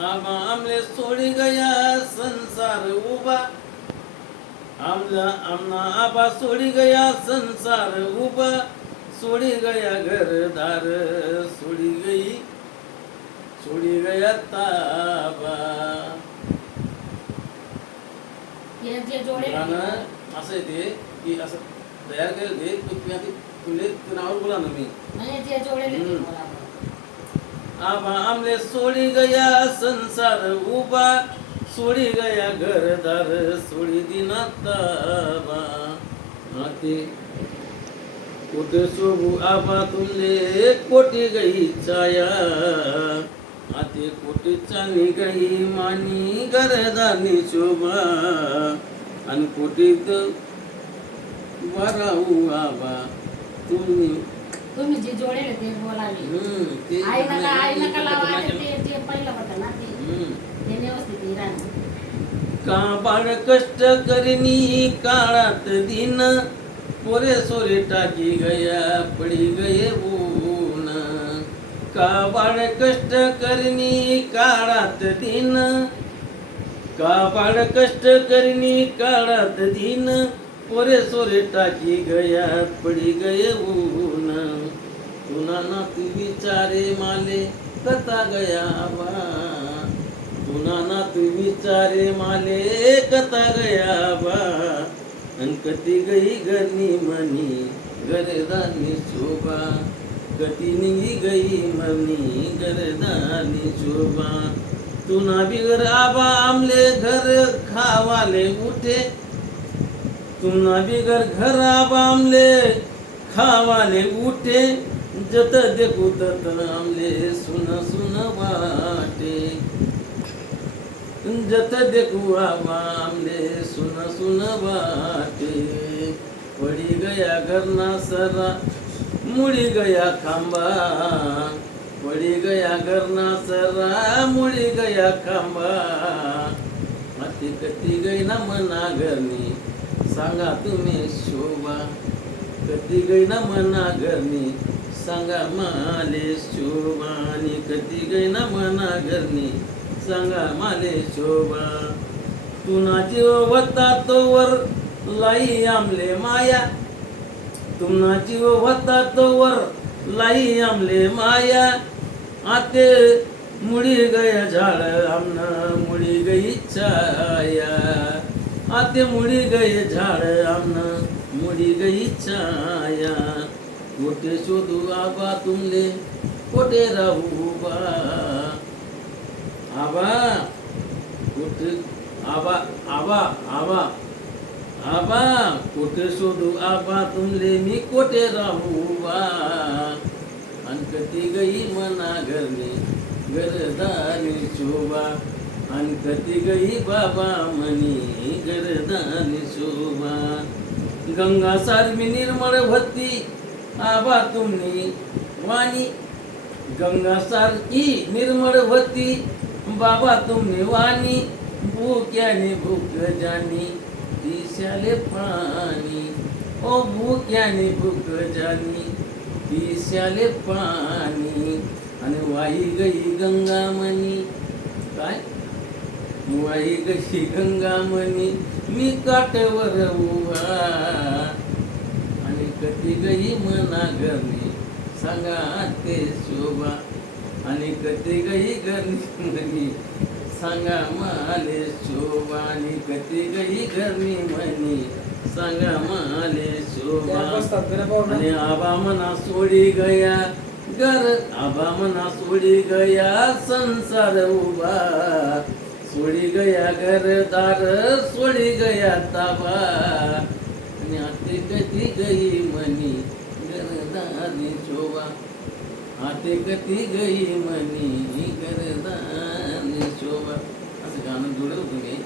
आबा आमले सोडी गया संसार उभा आमना आबा सोडी गया संसार उभा सोडी गया घरदार सोडी गया ताबा. हे जे जोडे गाणं असं येते की असं तयार केलं ते तुम्ही आधी तुले नावावर बोला ना मी. म्हणजे जे जोडेले ते हम्म. बोला बरं. आबा आमले सोडी गया संसार उभा सोडी गया घरदार सोडी दिना ताबा. आते कुठे शोभू आबा तुले कोटी गई छाया आते कोटी चाली गई मानी घरदानी शोभा आणि कोटीत वराऊ आबा तुम्ही. तुम्ही जे जोडेले ते बोलावे. ते आई नका लावा नाही. ते जे पहिलं होतं ना ते व्यवस्थित राहणार. का बाळ कष्ट करनी काळात दिन पोरे सोरे टाकी गया पडी गये ऊन. का बाळ कष्ट करनी काळात दिन का बाळ कष्ट करनी काळात दिन पोरे सोरे टाकी गया पडी गये ऊन. तुना ना तू विचारे माले कथा गया बा तुना ना तू विचारे माले कथा गया बा. अन कती गई घरनी मनी घरदानी शोभा कती निघी गई मनी घरदानी शोभा. तुना बिगर आबा आमले घर खावाले उठे तुना बिगर घर आबा आमले खावाले उठे जत देखू तत आमले सुन सुन वाटे. जत देखू आबा आमले सुन सुन वाटे. पडी गया घरना सरा मुड़ी गया खांबा पडी गया घरना सरा मुड़ी गया खांबा. माती कती गई ना मना घरनी सांगा तुम्ही शोभा कती गई ना मना घरनी सांगा माले शोभा. आणि कती गई ना मना घरनी सांगा माले शोभा. तुना जीव होता तोवर लाई आमले माया तुना जीव होता तोवर लाई आमले माया. आते मुड़ी गया झाड़ आमना मुड़ी गई छाया आते मुड़ी गए झाड़ आमना मुड़ी गई छाया. कोटे शोधू आबा तुमले कोटे राहू बा आबा कोटे आबा आबा आबा आबा कोटे शोधू आबा तुमले मी कोटे राहू बा. अन कती गई मना घरनी घरदानी शोभा अन कती गई बाबा मनी घरदानी शोभा. गंगा सारमी निर्मळ होती आबा तुम्ही वाणी गंगा सारखी निर्मळ होती बाबा तुम्ही वाणी. भूक्याने भूक जानी दिशाले पाणी ओ भूक्याने भूक जानी दिशाले पाणी. आणि वाई गई गंगा मनी काय वाई गई गंगा मनी मी काठवर उभा. आणि कती गई मना घरनी सांगा ते शोभा आणि कती गई घरनी मनी सांगा माले शोभा. आणि कती गई घरनी मनी सांगा माले शोभा. आणि आबा मना सोडी गया घर आबा मना सोडी गया संसार उभा सोडी गया घरदार सोडी गया ताबा. आणि आते कती गई मनी घरदानी शोभा आते कती गई मनी घरदानी शोभा. असं गाणं जोडलं तुम्ही.